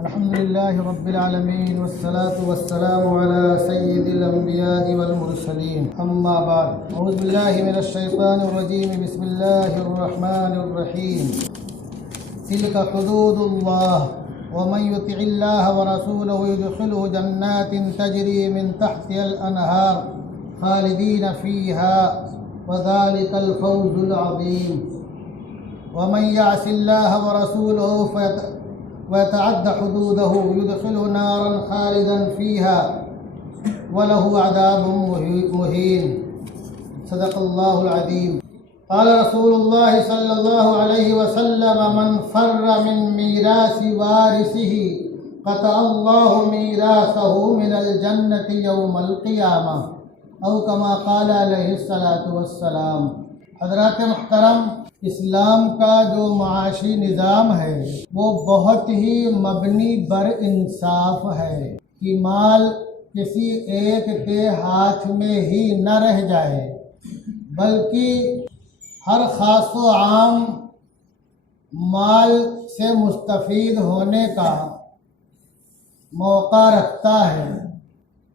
الحمد لله رب العالمين والصلاة والسلام على سيد الأنبياء والمرسلين أما بعد أعوذ بالله من الشيطان الرجيم بسم الله الرحمن الرحيم تلك حدود الله ومن يطع الله ورسوله يدخله جنات تجري من تحتها الأنهار خالدين فيها وذلك الفوز العظيم ومن يعص الله ورسوله ويتعد حدوده يدخله نارا خالدا فيها وله عذاب مهين صدق الله العظيم قال رسول الله صلى الله عليه وسلم من فر من ميراث وارثه قطع الله ميراثه من الجنة يوم القيامة او كما قال علیہ الصلاۃ والسلام۔ حضرات محترم، اسلام کا جو معاشی نظام ہے وہ بہت ہی مبنی بر انصاف ہے کہ مال کسی ایک کے ہاتھ میں ہی نہ رہ جائے بلکہ ہر خاص و عام مال سے مستفید ہونے کا موقع رکھتا ہے۔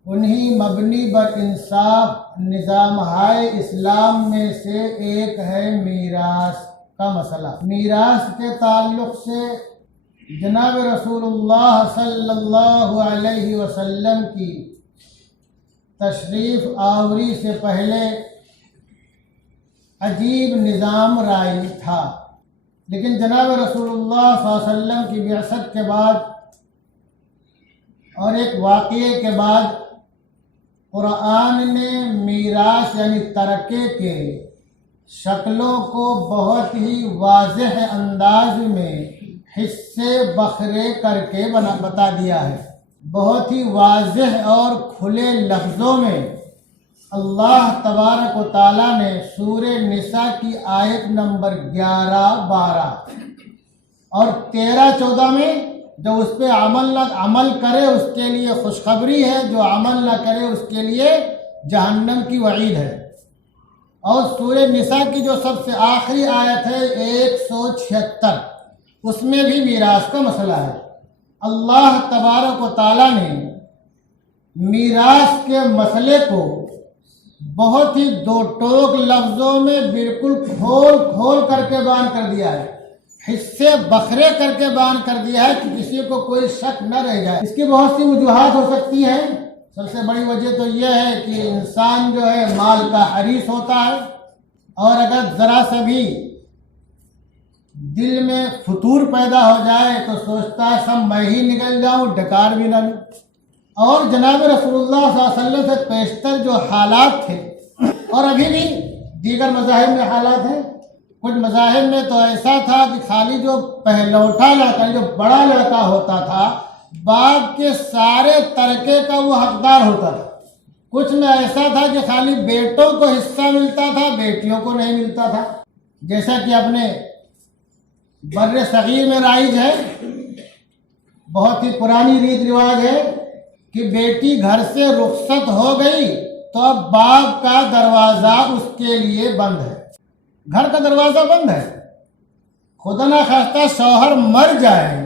انہی مبنی بر انصاف نظام ہائے اسلام میں سے ایک ہے میراث کا مسئلہ۔ میراث کے تعلق سے جناب رسول اللہ صلی اللہ علیہ وسلم کی تشریف آوری سے پہلے عجیب نظام رائج تھا، لیکن جناب رسول اللہ صلی اللہ علیہ وسلم کی بعثت کے بعد اور ایک واقعے کے بعد قرآن نے میراث یعنی ترکے کے شکلوں کو بہت ہی واضح انداز میں حصے بکھرے کر کے بتا دیا ہے۔ بہت ہی واضح اور کھلے لفظوں میں اللہ تبارک و تعالیٰ نے سورہ نساء کی آیت نمبر 11، 12 اور 13، 14 میں جو اس پہ عمل کرے اس کے لیے خوشخبری ہے، جو عمل نہ کرے اس کے لیے جہنم کی وعید ہے۔ اور سورہ نساء کی جو سب سے آخری آیت ہے 176، اس میں بھی میراث کا مسئلہ ہے۔ اللہ تبارک و تعالیٰ نے میراث کے مسئلے کو بہت ہی دو ٹوک لفظوں میں بالکل کھول کر کے بیان کر دیا ہے، حصے بکھرے کر کے بیان کر دیا ہے کہ کسی کو کوئی شک نہ رہ جائے۔ اس کی بہت سی وجوہات ہو سکتی ہیں۔ سب سے بڑی وجہ تو یہ ہے کہ انسان جو ہے مال کا حریص ہوتا ہے، اور اگر ذرا سا بھی دل میں فتور پیدا ہو جائے تو سوچتا ہے سب میں ہی نکل جاؤں، ڈکار بھی نہ لوں۔ اور جناب رسول اللہ صلی اللہ علیہ وسلم سے پیشتر جو حالات تھے، اور ابھی بھی دیگر مذاہب میں حالات ہیں، کچھ مذاہب میں تو ایسا تھا کہ خالی جو پہلوٹا لڑکا، جو بڑا لڑکا ہوتا تھا، باپ کے سارے ترکے کا وہ حقدار ہوتا تھا۔ کچھ میں ایسا تھا کہ خالی بیٹوں کو حصہ ملتا تھا، بیٹیوں کو نہیں ملتا تھا، جیسا کہ اپنے بر صغیر میں رائج ہے۔ بہت ہی پرانی ریت رواج ہے کہ بیٹی گھر سے رخصت ہو گئی تو اب باپ کا دروازہ اس کے لیے بند ہے، گھر کا دروازہ بند ہے۔ خدا نخواستہ شوہر مر جائے،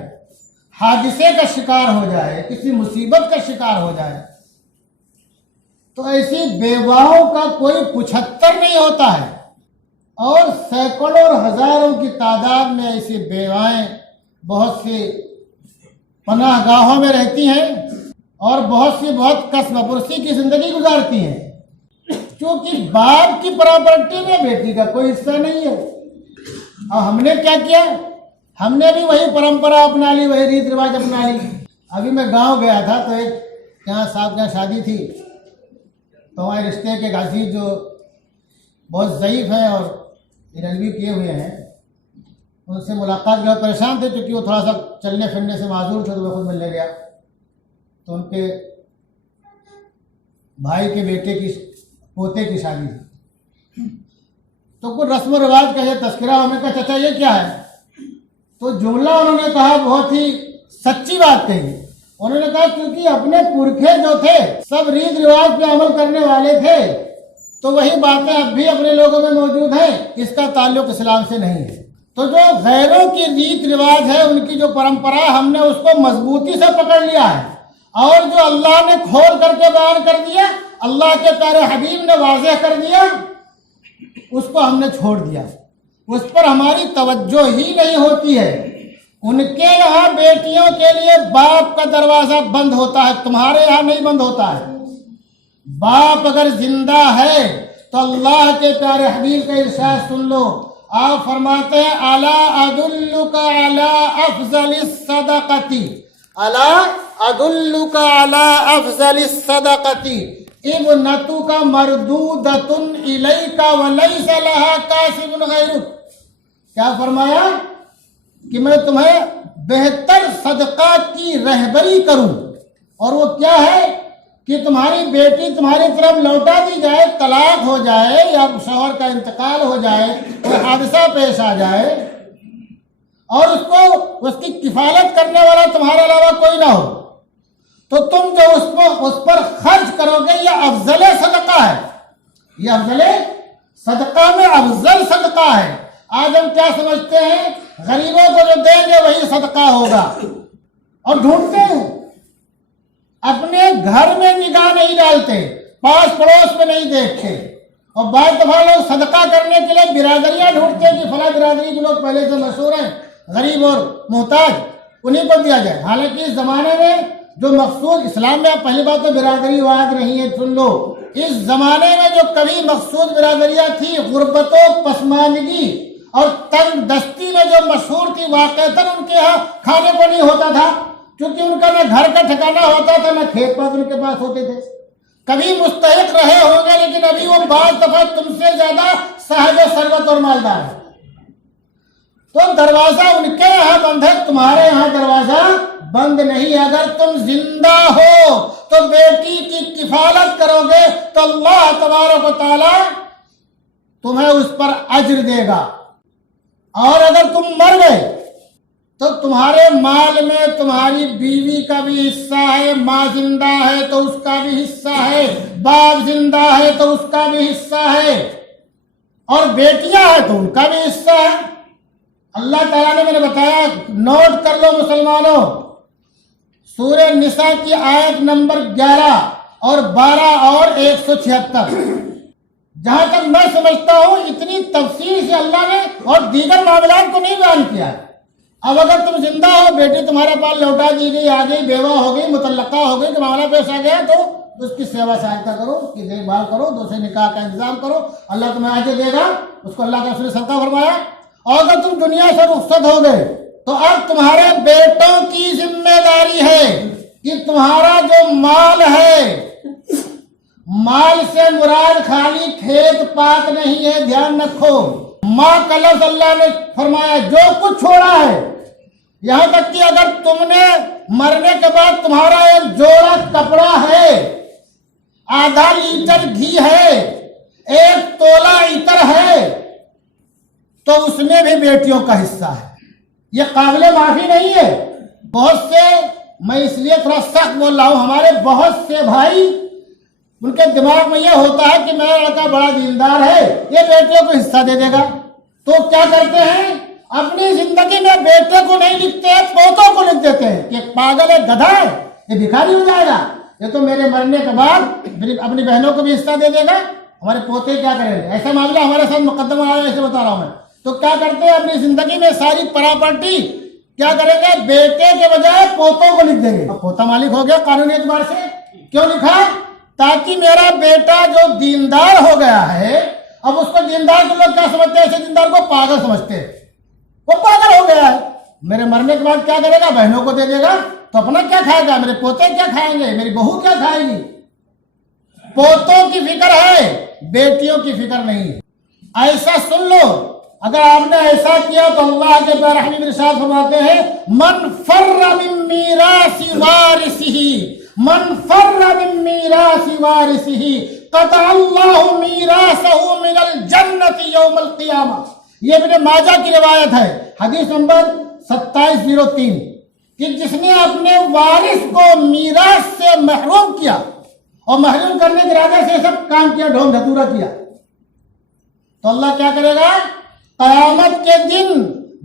حادثے کا شکار ہو جائے، کسی مصیبت کا شکار ہو جائے تو ایسی بیواؤں کا کوئی 75 نہیں ہوتا ہے، اور سینکڑوں اور ہزاروں کی تعداد میں ایسی بیوائیں بہت سی پناہ گاہوں میں رہتی ہیں اور بہت کسب پرسی کی زندگی گزارتی ہیں، کیونکہ باپ کی پراپرٹی میں بیٹی کا کوئی حصہ نہیں ہے۔ اور ہم نے کیا کیا؟ ہم نے بھی وہی پرمپرا اپنا لی، وہی ریت رواج اپنا لی۔ ابھی میں گاؤں گیا تھا تو ایک یہاں صاحب کے یہاں شادی تھی، تو ہمارے رشتے کے عزیز جو بہت ضعیف ہیں اور رنوی کیے ہوئے ہیں، ان سے ملاقات میں پریشان تھے کیونکہ وہ تھوڑا سا چلنے پھرنے سے معذور تھے، تو میں خود ملنے گیا تو ان کے بھائی کے بیٹے کی پوتے کی شادی تھی، تو کچھ رسم و رواج کا یہ تذکرہ ہمیں کہا چچا یہ کیا ہے؟ تو جملہ انہوں نے کہا بہت ہی سچی بات کہی۔ انہوں نے کہا کیونکہ اپنے پرکھے جو تھے سب ریت رواج پہ عمل کرنے والے تھے، تو وہی باتیں اب بھی اپنے لوگوں میں موجود ہیں، اس کا تعلق اسلام سے نہیں ہے۔ تو جو غیروں کی ریت رواج ہے، ان کی جو پرمپرا، ہم نے اس کو مضبوطی سے پکڑ لیا ہے، اور جو اللہ نے کھول کر کے بیان کر دیا، اللہ کے پیارے حبیب نے واضح کر دیا، اس کو ہم نے چھوڑ دیا، اس پر ہماری توجہ ہی نہیں ہوتی ہے۔ ان کے یہاں بیٹیوں کے لیے باپ کا دروازہ بند ہوتا ہے، تمہارے یہاں نہیں بند ہوتا ہے۔ باپ اگر زندہ ہے تو اللہ کے پیارے حبیب کا ارشاد سن لو، آپ فرماتے ہیں الا ادلک علی افضل الصدقۃ، الا ادلک علی افضل الصدقۃ ابنتک مردودۃ الیک ولیس لها کاسب غیرک۔ کیا فرمایا کہ میں تمہیں بہتر صدقہ کی رہبری کروں، اور وہ کیا ہے کہ تمہاری بیٹی تمہاری طرف لوٹا دی جائے، طلاق ہو جائے یا شوہر کا انتقال ہو جائے، کوئی حادثہ پیش آ جائے، اور اس کی کفالت کرنے والا تمہارے علاوہ کوئی نہ ہو، تو تم جو اس پر خرچ کرو گے، یہ افضل صدقہ ہے، یہ افضل صدقہ میں افضل صدقہ ہے۔ آج ہم کیا سمجھتے ہیں؟ غریبوں کو جو دیں گے وہی صدقہ ہوگا، اور ڈھونڈتے ہیں، اپنے گھر میں نگاہ نہیں ڈالتے، پاس پڑوس میں نہیں دیکھتے، اور بعض دفعہ لوگ صدقہ کرنے کے لیے برادریاں ڈھونڈتے ہیں کہ فلاں برادری کے لوگ پہلے سے مشہور ہیں، غریب اور محتاج، انہیں کو دیا جائے۔ حالانکہ اس زمانے میں جو مقصود اسلام میں، پہلی بات تو برادری واحد نہیں ہے، سن لو، اس زمانے میں جو کبھی مقصود برادریاں تھی، غربت و پسماندگی اور تنگ دستی میں جو مشہور تھی، واقعتاً ان کے ہاں کھانے کو نہیں ہوتا تھا، کیونکہ ان کا نہ گھر کا ٹھکانہ ہوتا تھا، نہ کھیت پاس ان کے پاس ہوتے تھے۔ کبھی مستحق رہے ہوں گے، لیکن ابھی وہ بعض دفعہ تم سے زیادہ صاحب ثروت اور مالدار ہے۔ تو دروازہ ان کے یہاں بند ہے، تمہارے یہاں دروازہ بند نہیں۔ اگر تم زندہ ہو تو بیٹی کی کفالت کرو گے تو اللہ تبارک و تعالی تمہیں اس پر اجر دے گا، اور اگر تم مر گئے تو تمہارے مال میں تمہاری بیوی کا بھی حصہ ہے، ماں زندہ ہے تو اس کا بھی حصہ ہے، باپ زندہ ہے تو اس کا بھی حصہ ہے، اور بیٹیاں ہیں تو ان کا بھی حصہ ہے۔ اللہ تعالیٰ نے میں نے بتایا، نوٹ کر لو مسلمانوں، سورہ نساء کی آیت نمبر 11 اور 12 اور 176، جہاں تک میں سمجھتا ہوں اتنی تفصیل سے اللہ نے اور دیگر معاملات کو نہیں بیان کیا۔ اب اگر تم زندہ ہو، بیٹی تمہارے پاس لوٹا دی گئی، آ گئی، بیوہ ہو گئی، مطلقہ ہو گئی، کہ معاملہ پیش آ گیا، تو اس کی سیوا سہایتا کرو، اس کی دیکھ بھال کرو، دوسرے نکاح کا انتظام کرو، اللہ تمہیں اجر دے گا، اس کو اللہ کا رسول نے صدقہ فرمایا۔ اور اگر تم دنیا سے رخصت ہو گئے تو اب تمہارے بیٹوں کی ذمہ داری ہے کہ تمہارا جو مال ہے، مال سے مراد خالی کھیت پات نہیں ہے، دھیان رکھو، ماں کا لفظ اللہ نے فرمایا جو کچھ چھوڑا ہے، یہاں تک کہ اگر تم نے مرنے کے بعد تمہارا ایک جوڑا کپڑا ہے، آدھا لیٹر گھی ہے، 1 تولہ عطر ہے، تو اس میں بھی بیٹیوں کا حصہ ہے۔ یہ قابل معافی نہیں ہے۔ بہت سے، میں اس لیے تھوڑا سخت بول رہا ہوں، ہمارے بہت سے بھائی، ان کے دماغ میں یہ ہوتا ہے کہ میرا لڑکا بڑا دیندار ہے، یہ بیٹیوں کو حصہ دے دے گا، تو کیا کرتے ہیں، اپنی زندگی میں بیٹے کو نہیں لکھتے ہیں، پوتوں کو لکھ دیتے ہیں کہ پاگل ہے، گدھا ہے، یہ بھکاری ہو جائے گا، یہ تو میرے مرنے کے بعد اپنی بہنوں کو بھی حصہ دے دے گا، ہمارے پوتے کیا کریں گے۔ ایسا معاملہ ہمارے ساتھ مقدمہ آیا، ایسے بتا رہا ہوں میں۔ تو کیا کرتے ہیں، اپنی زندگی میں ساری پراپرٹی کیا کریں گے، بیٹے کے بجائے پوتوں کو لکھ دیں گے۔ اب پوتا مالک ہو گیا قانونی اعتبار سے، کیوں لکھا؟ تاکہ میرا بیٹا جو دیندار ہو گیا ہے، اب اس کو دیندار کو لوگ کیا سمجھتے ہیں، ایسے دیندار کو پاگل سمجھتے ہیں، وہ پاگل ہو گیا ہے، میرے مرنے کے بعد کیا کرے گا، بہنوں کو دے دے گا، تو اپنا کیا کھائے گا، میرے پوتے کیا کھائیں گے، میری بہو کیا کھائے گی۔ پوتوں کی فکر ہے، بیٹیوں کی فکر نہیں ہے۔ ایسا سن لو، اگر آپ نے ایسا کیا تو اللہ کے پیارے حبیب ارشاد فرماتے ہیں، من فر من میراث وارثہ، من فر من میراث وارثہ قطع اللہ میراثہ من الجنۃ یوم القیامہ۔ یہ ابن ماجہ کی روایت ہے، حدیث نمبر 2703، کہ جس نے اپنے وارث کو میراث سے محروم کیا، اور محروم کرنے کے ارادے سے سب کام کیا، ڈھونگ دھتورا کیا، تو اللہ کیا کرے گا، قیامت کے دن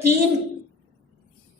3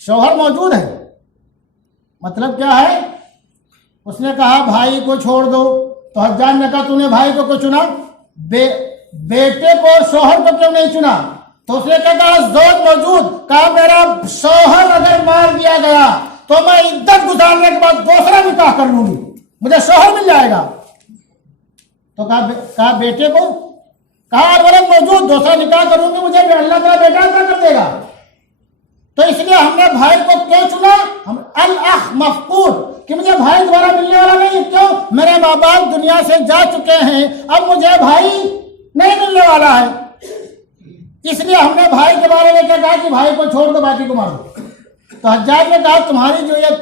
شوہر موجود ہے، مطلب کیا ہے؟ اس نے کہا بھائی کو چھوڑ دو، تو حجاج نے کہا تو نے بھائی کو کیوں چنا؟ بیٹے کو اور شوہر کو کیوں نہیں چنا؟ تو اس نے کہا زوج موجود، کہا میرا شوہر اگر مار دیا گیا تو میں عدت گزارنے کے بعد دوسرا نکاح کر لوں گی، مجھے شوہر مل جائے گا۔ تو کہا بیٹے کو، کہا اولاد موجود، دوسرا نکاح کروں گی، مجھے اللہ تعالیٰ بیٹا عطا کر دے گا۔ تو اس لیے ہم نے بھائی کو کیوں چنا؟ ہم الاخ مفقود، کہ مجھے بھائی دوبارہ ملنے والا نہیں، کیوں؟ میرے ماں باپ دنیا سے جا چکے ہیں، اب مجھے بھائی نہیں ملنے والا ہے، اس لیے ہم نے بھائی کے بارے میں کیا کہا کہ بھائی کو چھوڑ دو، باقی کو مار دو۔ تو حجاج نے کہا تمہاری جو یہ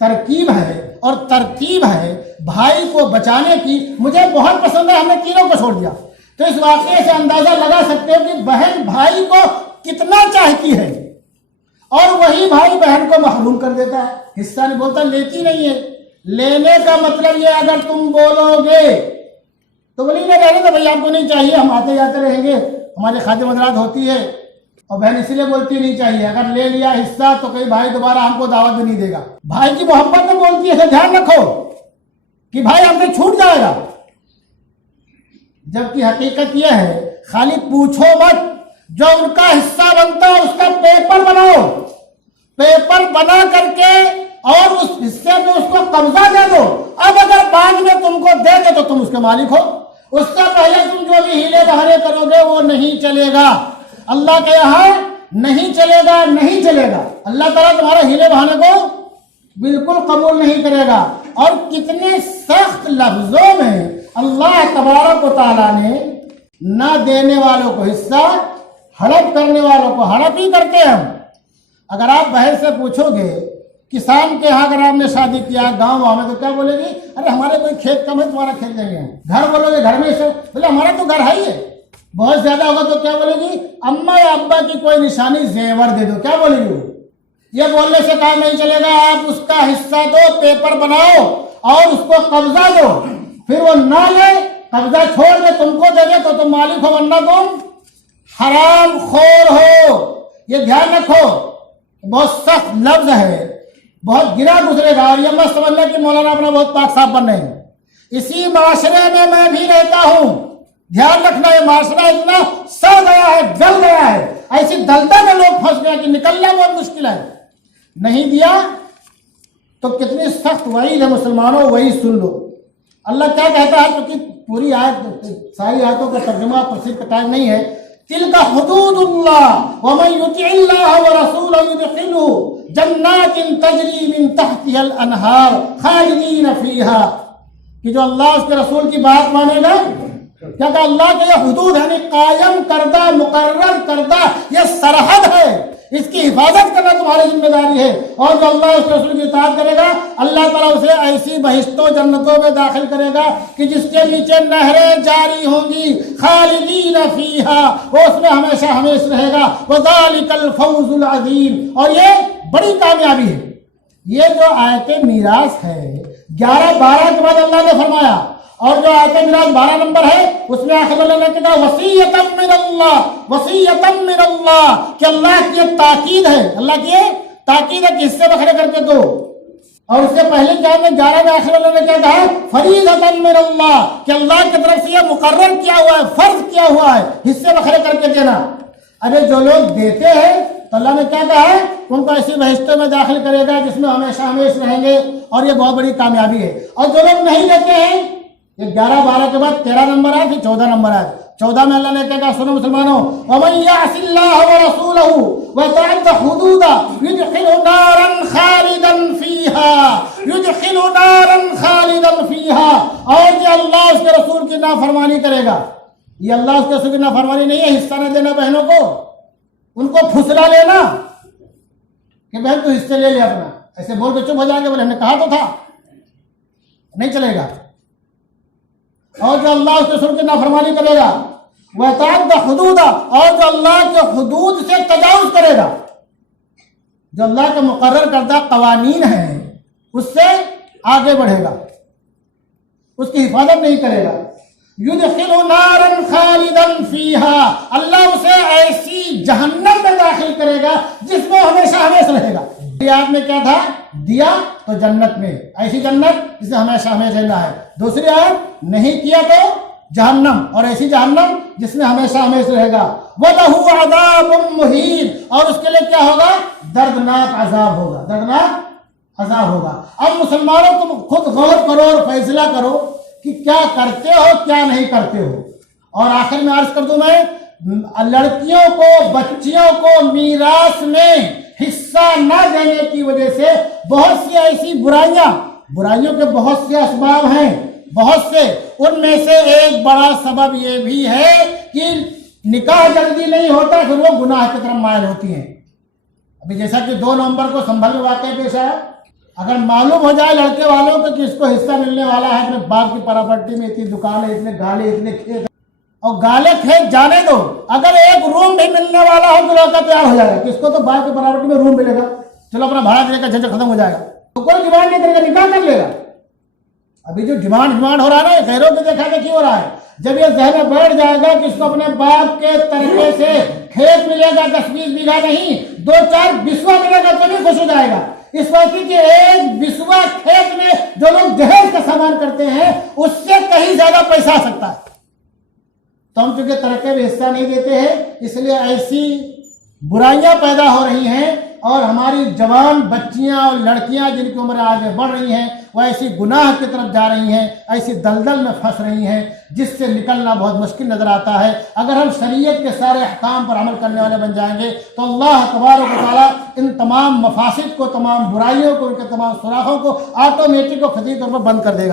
ترکیب ہے اور ترتیب ہے بھائی کو بچانے کی مجھے بہت پسند ہے، ہم نے تینوں کو چھوڑ دیا۔ تو اس واقعے سے اندازہ لگا سکتے ہو کہ بہن بھائی کو کتنا چاہتی ہے، اور وہی بھائی بہن کو محروم کر دیتا ہے، حصہ نہیں بولتا، لیتی نہیں ہے۔ لینے کا مطلب یہ اگر تم بولو گے تو بولی نہ کہنے تو بھائی آپ کو نہیں چاہیے، ہم آتے جاتے رہیں گے، ہماری خادم حضرات ہوتی ہے، اور بہن اسی لیے بولتی نہیں چاہیے، اگر لے لیا حصہ تو کئی بھائی دوبارہ ہم کو دعوت بھی نہیں دے گا۔ بھائی کی محبت میں بولتی ہے، دھیان رکھو کہ بھائی ہم سے چھوٹ جائے گا، جبکہ حقیقت یہ ہے خالی پوچھو مت، جو ان کا حصہ بنتا ہے اس کا پیپر بناؤ، پیپر بنا کر کے اور اس حصے میں اس کو قبضہ دے دو۔ اب اگر بعد میں تم کو دے دے تو تم اس کے مالک ہو، اس سے پہلے تم جو بھی ہیلے بہانے کرو گے وہ نہیں چلے گا، اللہ کے یہاں نہیں چلے گا، نہیں چلے گا۔ اللہ تعالیٰ تمہارے ہیلے بہانے کو بالکل قبول نہیں کرے گا۔ اور کتنے سخت لفظوں میں اللہ تبارک و تعالیٰ نے نہ دینے والوں کو حصہ، ہڑپ کرنے والوں کو ہڑپ ہی کرتے ہیں ہم۔ اگر آپ بہن سے پوچھو گے کسان کے ہاں اگر آپ نے شادی کیا گاؤں میں تو کیا بولے گی؟ ارے ہمارے کوئی کھیت کم ہے، تمہارا کھیت لیں گے۔ گھر بولو گے گھر میں سے، بولے ہمارا تو گھر ہے ہی ہے۔ بہت زیادہ ہوگا تو کیا بولے گی؟ اماں یا ابا کی کوئی نشانی زیور دے دو، کیا بولے گی وہ؟ یہ بولنے سے کام نہیں چلے گا، آپ اس کا حصہ دو، پیپر بناؤ اور اس کو قبضہ دو، پھر وہ نہ لے، قبضہ چھوڑ دے، تم کو دے دے تو تم مالک ہو، ورنہ تم حرام خور ہو۔ یہ دھیان رکھو، بہت سخت لفظ ہے، بہت گرا گزرے گا، اور یہ مت سمجھنا کہ مولانا اپنا بہت پاک صاف بن رہے ہیں۔ اسی معاشرے میں بھی رہتا ہوں، دھیان رکھنا، یہ معاشرہ اتنا سڑ گیا ہے، جل گیا ہے، ایسی دلدل میں لوگ پھنس گئے کہ نکلنا بہت مشکل ہے۔ نہیں دیا تو کتنی سخت وعید ہے مسلمانوں، وہی سن لو۔ اللہ کیا کہتا ہے، کیونکہ پوری آیت، ساری آیتوں کا ترجمہ تفسیر کا ٹائم نہیں ہے۔ تلک حدود اللہ ومن یطع اللہ ورسولہ یدخلہ جنات تجری من تحتها الانہار خالدین فیہا، کہ جو اللہ اس کے رسول کی بات مانے گا، کیا کہ اللہ کے یہ حدود یعنی قائم کردہ، مقرر کردہ یہ سرحد ہے، اس کی حفاظت کرنا تمہاری ذمہ داری ہے۔ اور جو اللہ اس کے رسول کی اطاعت کرے گا، اللہ تعالیٰ اسے ایسی بہشتوں جنتوں میں داخل کرے گا کہ جس کے نیچے نہریں جاری ہوں گی، خالدین فیہا، وہ اس میں ہمیشہ ہمیشہ رہے گا، وذالک الفوز العظیم، اور یہ بڑی کامیابی ہے۔ یہ جو آیت میراث ہے 11-12 کے بعد اللہ نے فرمایا، اور جو آیت میراث 12 نمبر ہے اس میں آخر اللہ نے کہا وصیۃ من اللہ، وصیۃ من اللہ، کہ اللہ کی تاکید ہے، اللہ کی تاکید ہے کہ حصے بکھرے کر کے دو۔ اور اس سے پہلے کیا ہے 11 میں آخر اللہ نے کیا کہا؟ فریضۃ من اللہ، کہ اللہ کی طرف سے یہ مقرر کیا ہوا ہے، فرض کیا ہوا ہے حصے بکھرے کر کے دینا۔ ارے جو لوگ دیتے ہیں تو اللہ نے کیا کہا ہے؟ ان کو ایسی بہشتوں میں داخل کرے گا جس میں ہمیشہ ہمیشہ رہیں گے، اور یہ بہت بڑی کامیابی ہے۔ اور جو لوگ نہیں دیتے ہیں، یہ 11-12 کے بعد 13 نمبر ہے، پھر 14 نمبر ہے۔ 14 میں اللہ نے کہا سنو مسلمانوں، وَمَن يَعْصِ اللَّهَ وَرَسُولَهُ وَيَتَعَدَّ حُدُودَهُ يُدْخِلْهُ نَارًا خَالِدًا فِيهَا، يُدْخِلْهُ نَارًا خَالِدًا فِيهَا، اور جو اللہ اس کے رسول کی نافرمانی کرے گا، یہ اللہ اس کے رسول کی نافرمانی نہیں ہے حصہ نہ دینا بہنوں کو، ان کو پھسلا لینا کہ بہن تو حصے لے لے اپنا، ایسے بول کے چپ ہو جائیں گے، بولے ہم نے کہا تو تھا، نہیں چلے گا۔ اور جو اللہ اس کے رسول کی نافرمانی کرے گا، وَيَتَعَدَّ حُدُودَ، اور جو اللہ کے حدود سے تجاوز کرے گا، جو اللہ کے مقرر کردہ قوانین ہیں اس سے آگے بڑھے گا، اس کی حفاظت نہیں کرے گا، یدخل نارا خالدا فیہا، اللہ اسے ایسی جہنم میں داخل کرے گا جس میں ہمیشہ ہمیشہ رہے گا۔ آیات میں کیا تھا؟ دیا تو جنت میں، ایسی جنت جس میں ہمیشہ ہمیشہ رہنا ہے۔ دوسری آیت نہیں کیا تو جہنم، اور ایسی جہنم جس میں ہمیشہ ہمیشہ رہے گا۔ وَلَهُ عَذَابٌ مُّهِينٌ، اور اس کے لیے کیا ہوگا؟ دردناک عذاب ہوگا، دردناک عذاب ہوگا۔ اب مسلمانوں تم خود غور کرو اور فیصلہ کرو کہ کیا کرتے ہو کیا نہیں کرتے ہو۔ اور آخر میں عرض کر دوں میں، لڑکیوں کو، بچیوں کو میراث میں حصہ نہ دینے کی وجہ سے بہت سی ایسی برائیوں کے بہت سے اسباب ہیں، بہت سے، ان میں سے ایک بڑا سبب یہ بھی ہے کہ نکاح جلدی نہیں ہوتا، پھر وہ گناہ کی طرف مائل ہوتی ہیں۔ ابھی جیسا کہ 2 نومبر کو سنبھل میں واقعہ پیش آیا، اگر معلوم ہو جائے لڑکے والوں کو کہ اس کو حصہ ملنے والا ہے، اپنے باپ کی پراپرٹی میں اتنی دکان ہے، اتنے گالے، اتنے کھیت، اور گالے کھیت جانے دو، اگر ایک روم بھی ملنے والا ہو تو لڑکا تیار ہو جائے گا کہ اس کو تو باپ کی پراپرٹی میں روم ملے گا، چلو اپنا بھاڑا دینے کا جھنجٹ ختم ہو جائے گا، تو کوئی ڈیمانڈ نہیں کرے گا، نکاح کر لے گا۔ ابھی جو ڈیمانڈ ہو رہا ہے نا، غیروں کے دیکھا دیکھی ہو رہا ہے۔ جب یہ ذہن میں بیٹھ جائے گا کہ اس کو اپنے باپ کے ترکے سے کھیت ملے گا، 10-20 بیگھہ نہیں، 2-4 بسوا ملے گا تو بھی خوش ہو جائے گا، اس وقت کہ ایک بسوا کھیت میں جو لوگ جہیز کا سامان کرتے ہیں اس سے کہیں زیادہ پیسہ آ سکتا ہے۔ تو ہم چونکہ ترکے میں حصہ نہیں دیتے ہیں، اس لیے ایسی برائیاں پیدا ہو رہی ہیں، اور ہماری جوان بچیاں اور لڑکیاں جن کی عمریں آگے بڑھ رہی ہیں وہ ایسی گناہ کی طرف جا رہی ہیں، ایسی دلدل میں پھنس رہی ہیں جس سے نکلنا بہت مشکل نظر آتا ہے۔ اگر ہم شریعت کے سارے احکام پر عمل کرنے والے بن جائیں گے تو اللہ تبارک و تعالیٰ ان تمام مفاسد کو، تمام برائیوں کو، ان کے تمام سوراخوں کو آٹومیٹک اور فطری طور پر بند کر دے گا۔